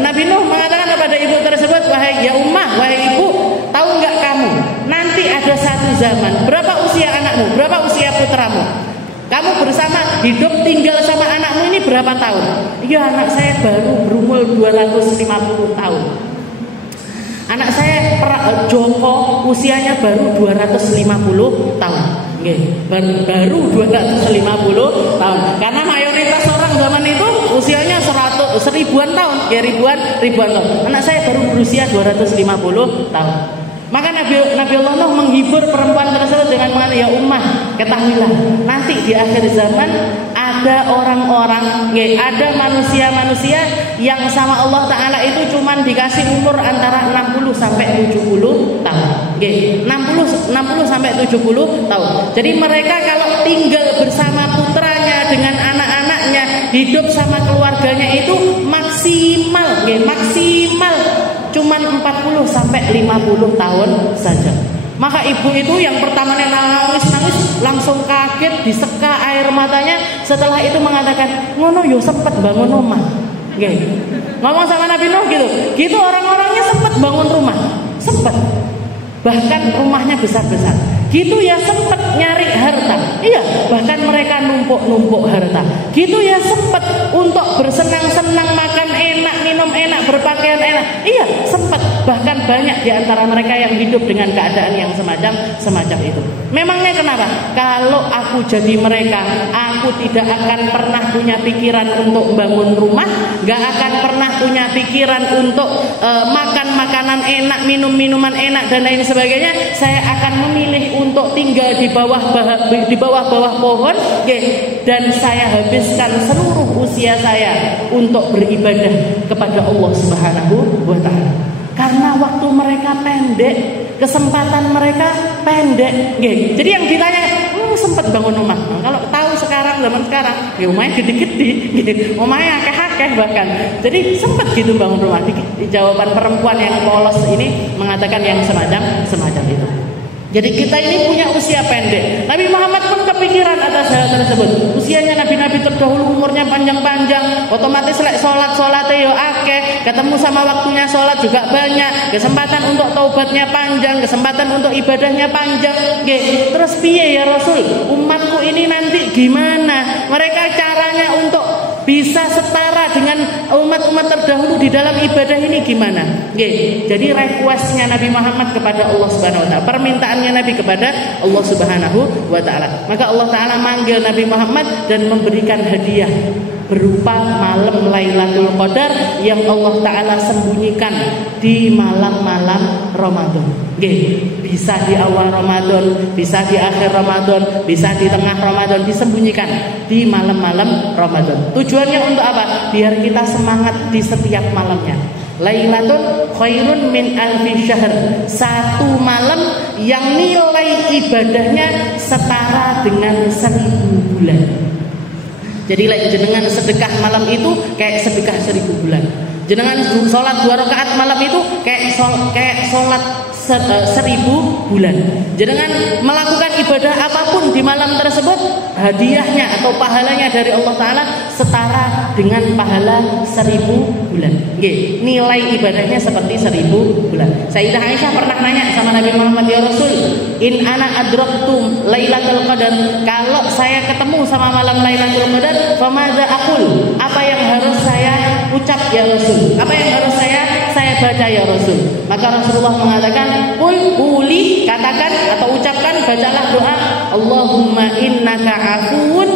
Nabi Nuh mengatakan kepada ibu tersebut, wahai ya ummah, wahai ibu, tahu nggak kamu nanti ada satu zaman, berapa usia anakmu, berapa usia putramu? Kamu bersama hidup tinggal sama anakmu ini berapa tahun? Iya, anak saya baru berumur 250 tahun. Anak saya Joko usianya baru 250 tahun. Baru 250 tahun. Karena mayoritas orang zaman itu usianya 1000-an tahun, ribuan tahun. Anak saya baru berusia 250 tahun. Maka Nabi Allah Nuh menghibur perempuan tersebut dengan mengatakan, ya ummah, ketahuilah nanti di akhir zaman ada orang-orang, ada manusia-manusia yang sama Allah Ta'ala itu cuman dikasih umur antara 60 sampai 70 tahun. 60 sampai 70 tahun. Jadi mereka kalau tinggal bersama putranya dengan anak-anaknya, hidup sama keluarganya itu maksimal cuman 40 sampai 50 tahun saja. Maka ibu itu yang pertamanya nangis langsung kaget, diseka air matanya. Setelah itu mengatakan, ngono yo sempet bangun rumah. Ngomong sama Nabi Nuh gitu orang-orangnya sempet bangun rumah, sempet. Bahkan rumahnya besar-besar. Gitu ya sempet nyari harta. Iya, bahkan mereka numpuk harta. Gitu ya sempet untuk bersenang-senang, makan enak, minum enak, berpakaian enak. Iya, sempet. Bahkan banyak di antara mereka yang hidup dengan keadaan yang semacam itu. Memangnya kenapa? Kalau aku jadi mereka, aku tidak akan pernah punya pikiran untuk bangun rumah, gak akan pernah punya pikiran untuk makan makanan enak, minum minuman enak dan lain sebagainya. Saya akan memilih untuk tinggal di bawah pohon, dan saya habiskan seluruh usia saya untuk beribadah kepada Allah Subhanahu wa Ta'ala. Karena waktu mereka pendek kesempatan mereka pendek. Nggih. Jadi yang ditanya, sempat bangun rumah. Nah, kalau tahu sekarang zaman sekarang, ya omahnya gede-gede, gitu. Omahnya akeh-akeh bahkan. Jadi sempat gitu bangun rumah. Di jawaban perempuan yang polos ini mengatakan yang semacam itu. Jadi kita ini punya usia pendek. Nabi Muhammad pun kepikiran atas hal tersebut. Usianya nabi-nabi terdahulu umurnya panjang-panjang, otomatis sholatnya yo akeh, ketemu sama waktunya sholat juga banyak, kesempatan untuk taubatnya panjang, kesempatan untuk ibadahnya panjang. Terus piye ya Rasul? Umatku ini nanti gimana? Mereka caranya untuk bisa setara dengan umat-umat terdahulu di dalam ibadah ini gimana? Jadi requestnya Nabi Muhammad kepada Allah Subhanahu wa taala, permintaannya Nabi kepada Allah Subhanahu wa taala. Maka Allah taala manggil Nabi Muhammad dan memberikan hadiah berupa malam Lailatul Qadar yang Allah taala sembunyikan di malam-malam Ramadan. Bisa di awal Ramadan, bisa di akhir Ramadan, bisa di tengah Ramadan, disembunyikan di malam-malam Ramadan. Tujuannya untuk apa? Biar kita semangat di setiap malamnya. Lailatul khairun min alfi syahr. Satu malam yang nilai ibadahnya setara dengan 1000 bulan. Jadi jenengan sedekah malam itu kayak sedekah 1000 bulan. Jenengan sholat 2 rakaat malam itu kayak sholat 1000 bulan. Jenengan melakukan ibadah apapun di malam tersebut, hadiahnya atau pahalanya dari Allah Ta'ala setara dengan pahala 1000 bulan. Nilai ibadahnya seperti 1000 bulan. Sayyidah Aisyah pernah nanya sama Nabi Muhammad, ya Rasul, in ana adraktum Lailatul Qadar, kalau saya ketemu sama malam Lailatul Qadar, famadza aqul? Apa yang harus saya ucap ya Rasul? Apa yang harus saya baca ya Rasul? Maka Rasulullah mengatakan, quli, katakan atau ucapkan, bacalah doa, Allahumma innaka afuun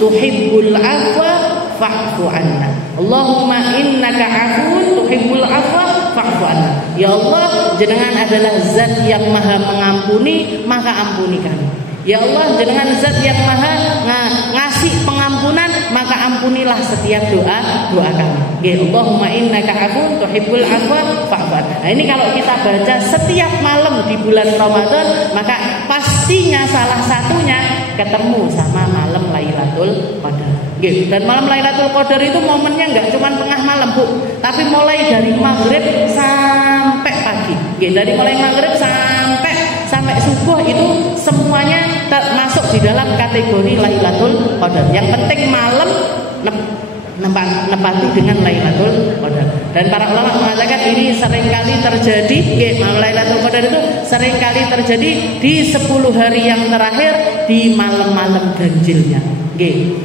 tuhibbul afwa fa'fu anna. Allahumma innaka afuun tuhibbul afwa fa'fu anna. Ya Allah, jenengan adalah zat yang maha mengampuni, maka ampuni kami. Ya Allah, jenengan zat yang maha ngasih pengampunan, maka ampunilah setiap doa kami. Allahumma innaka afuun tuhibbul afwa fa'fu anna. Nah, ini kalau kita baca setiap malam di bulan Ramadan, maka pastinya salah satunya ketemu sama malam Lailatul Qadar. Dan malam Lailatul Qadar itu momennya enggak cuma tengah malam, Bu, tapi mulai dari maghrib sampai pagi. Dari mulai maghrib sampai subuh itu semuanya termasuk di dalam kategori Lailatul Qadar. Yang penting malam nepati dengan Lailatul Qadar. Dan para ulama mengatakan ini seringkali terjadi, malam Lailatul Qadar itu seringkali terjadi di 10 hari yang terakhir, di malam-malam ganjilnya.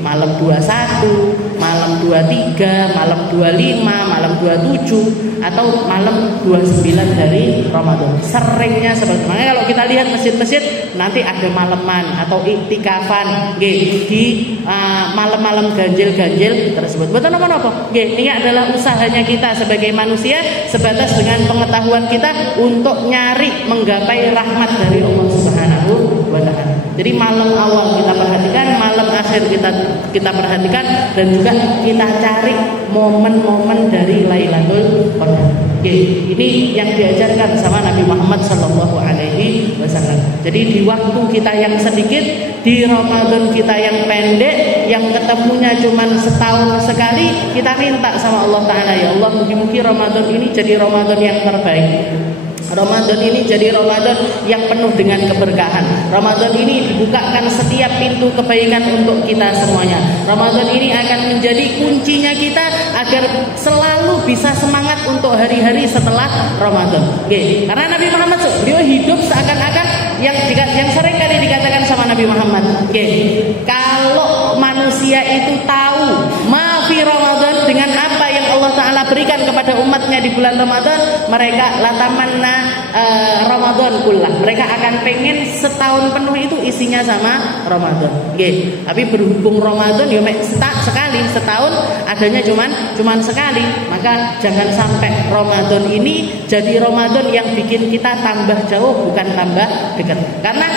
Malam 21, malam 23, malam 25, malam 27, atau malam 29 hari Ramadan. Seringnya seperti itu. Makanya kalau kita lihat masjid-masjid nanti ada malaman atau iktikafan di malam-malam ganjil tersebut. Betul apa? Ini adalah usahanya kita sebagai manusia sebatas dengan pengetahuan kita untuk nyari menggapai rahmat dari Allah Subhanahu wa taala. Jadi malam awal kita perhatikan, malam akhir kita perhatikan, dan juga kita cari momen-momen dari Lailatul Qadar. Ini yang diajarkan sama Nabi Muhammad sallallahu alaihi wasallam. Jadi di waktu kita yang sedikit, di Ramadan kita yang pendek, yang ketemunya cuma setahun sekali, kita minta sama Allah Ta'ala, ya Allah, mugi-mugi Ramadan ini jadi Ramadan yang terbaik. Ramadan ini jadi Ramadan yang penuh dengan keberkahan. Ramadan ini dibukakan setiap pintu kebaikan untuk kita semuanya. Ramadan ini akan menjadi kuncinya kita agar selalu bisa semangat untuk hari-hari setelah Ramadan. Karena Nabi Muhammad beliau hidup seakan-akan yang sering kali dikatakan sama Nabi Muhammad, kalau manusia itu tahu fi Ramadan, dengan apa yang Allah Ta'ala berikan kepada umatnya di bulan Ramadan, mereka latamanna Ramadan kullah, mereka akan pengen setahun penuh itu isinya sama Ramadan. Tapi berhubung Ramadan ya sekali setahun adanya cuman sekali, maka jangan sampai Ramadan ini jadi Ramadan yang bikin kita tambah jauh, bukan tambah dekat. Karena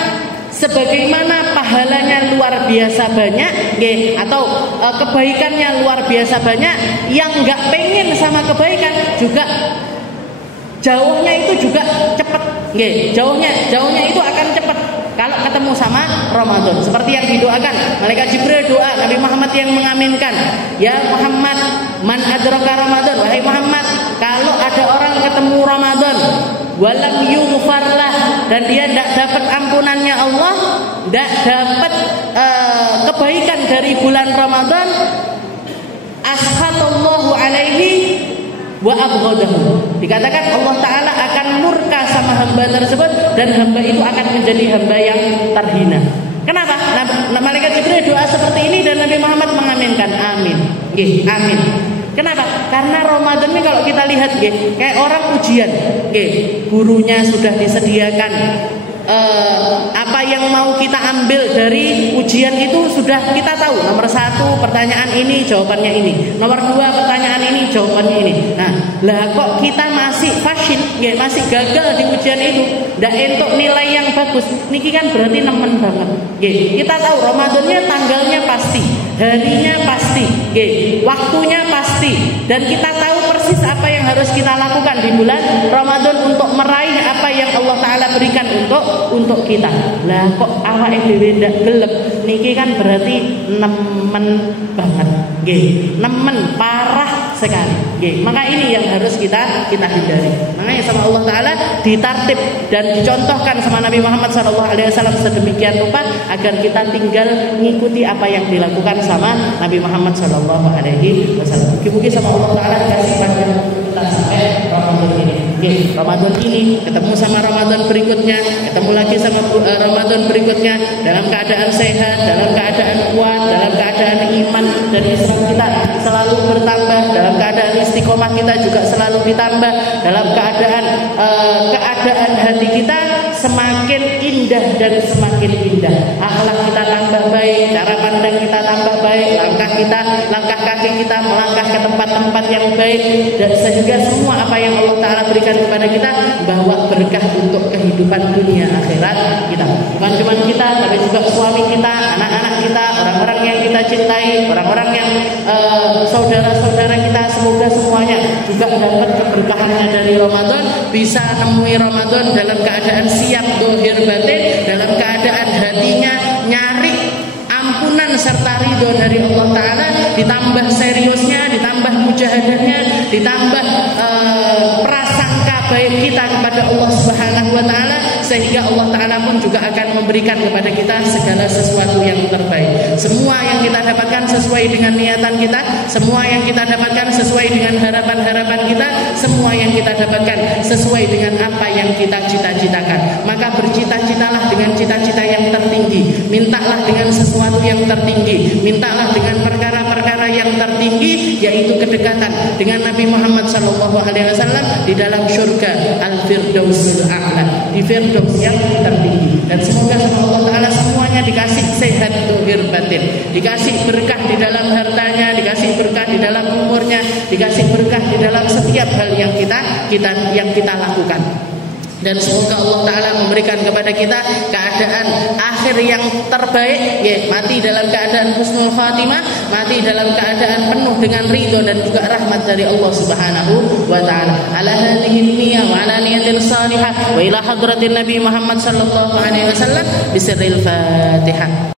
sebagaimana pahalanya luar biasa banyak, atau kebaikannya luar biasa banyak, yang nggak pengen sama kebaikan juga jauhnya itu juga cepat jauhnya itu akan cepat kalau ketemu sama Ramadan. Seperti yang didoakan malaikat Jibril, doa Nabi Muhammad yang mengaminkan, ya Muhammad man adraka Ramadan, wahai Muhammad, kalau ada orang ketemu Ramadan walam yughfarlah, dan dia tidak dapat ampunannya Allah, tidak dapat kebaikan dari bulan Ramadan, ashatallahu alaihi wa abghadahu, dikatakan Allah Ta'ala akan murka sama hamba tersebut, dan hamba itu akan menjadi hamba yang terhina. Kenapa? Malaikat Jibril doa seperti ini dan Nabi Muhammad mengaminkan, amin. Amin. Kenapa? Karena Ramadan ini kalau kita lihat kayak orang ujian, gurunya sudah disediakan, apa yang mau kita ambil dari ujian itu sudah kita tahu. Nomor 1 pertanyaan ini jawabannya ini, nomor 2 pertanyaan ini jawabannya ini. Nah, lah kok kita masih fasil, masih gagal di ujian itu, ndak entuk nilai yang bagus. Niki kan berarti nemen banget. Kita tahu Ramadannya tanggalnya pasti, harinya pasti, waktunya pasti, dan kita tahu persis apa yang harus kita lakukan di bulan Ramadan untuk meraih apa yang Allah Ta'ala berikan untuk kita. Lah kok awake dhewe ndak gelem, niki kan berarti nemen banget. Nemen parah sekali. Maka ini yang harus kita hindari. Makanya sama Allah Ta'ala ditartib dan dicontohkan sama Nabi Muhammad SAW sedemikian rupa agar kita tinggal mengikuti apa yang dilakukan sama Nabi Muhammad SAW. Mungkin sama Allah Ta'ala dikasih panjang kita sampai Ramadan ini. Ramadan ini ketemu sama Ramadan berikutnya, ketemu lagi sama Ramadan berikutnya, dalam keadaan sehat, dalam keadaan kuat, dalam keadaan iman dan Islam kita selalu bertambah, dalam keadaan istiqomah kita juga selalu ditambah, dalam keadaan hati kita semakin indah dan semakin indah, akhlak kita tambah baik, cara pandang kita tambah baik, langkah kaki kita melangkah ke tempat-tempat yang baik, dan sehingga semua apa yang Allah Ta'ala berikan kepada kita bawa berkah untuk kehidupan dunia akhirat kita. Bukan cuma kita, tapi juga suami kita, anak-anak kita, orang-orang yang kita cintai, orang-orang yang saudara-saudara kita, semoga semuanya juga dapat keberkahannya dari Ramadan, bisa nemui Ramadan dalam keadaan siap zahir batin, dalam keadaan hatinya nyari ampunan serta ridho dari Allah Ta'ala, ditambah seriusnya, ditambah mujahadahnya, ditambah prasangka baik kita kepada Allah Subhanahu wa Ta'ala, sehingga Allah Ta'ala pun juga akan memberikan kepada kita segala sesuatu yang terbaik. Semua yang kita dapatkan sesuai dengan niatan kita, semua yang kita dapatkan sesuai dengan harapan-harapan kita, semua yang kita dapatkan sesuai dengan apa yang kita cita-citakan. Maka bercita-citalah dengan cita-cita yang tertinggi, mintalah dengan sesuatu yang tertinggi, mintalah dengan perkara-perkara yang tertinggi, yaitu kedekatan dengan Nabi Muhammad SAW di dalam surga Al-Firdausul A'la, di Firdaus yang tertinggi. Dan semoga sama Allah Ta'ala semuanya dikasih sehat zahir batin, dikasih berkah di dalam hartanya, dikasih berkah di dalam umurnya, dikasih berkah di dalam setiap hal yang kita lakukan. Dan semoga Allah Ta'ala memberikan kepada kita keadaan akhir yang terbaik, mati dalam keadaan husnul khatimah, mati dalam keadaan penuh dengan ridho dan juga rahmat dari Allah Subhanahu wa Ta'ala. Ala hadhihi niyyah wa ala niyatil salihah wa ila hadratin Nabi Muhammad sallallahu alaihi wasallam bisirril Fatihah.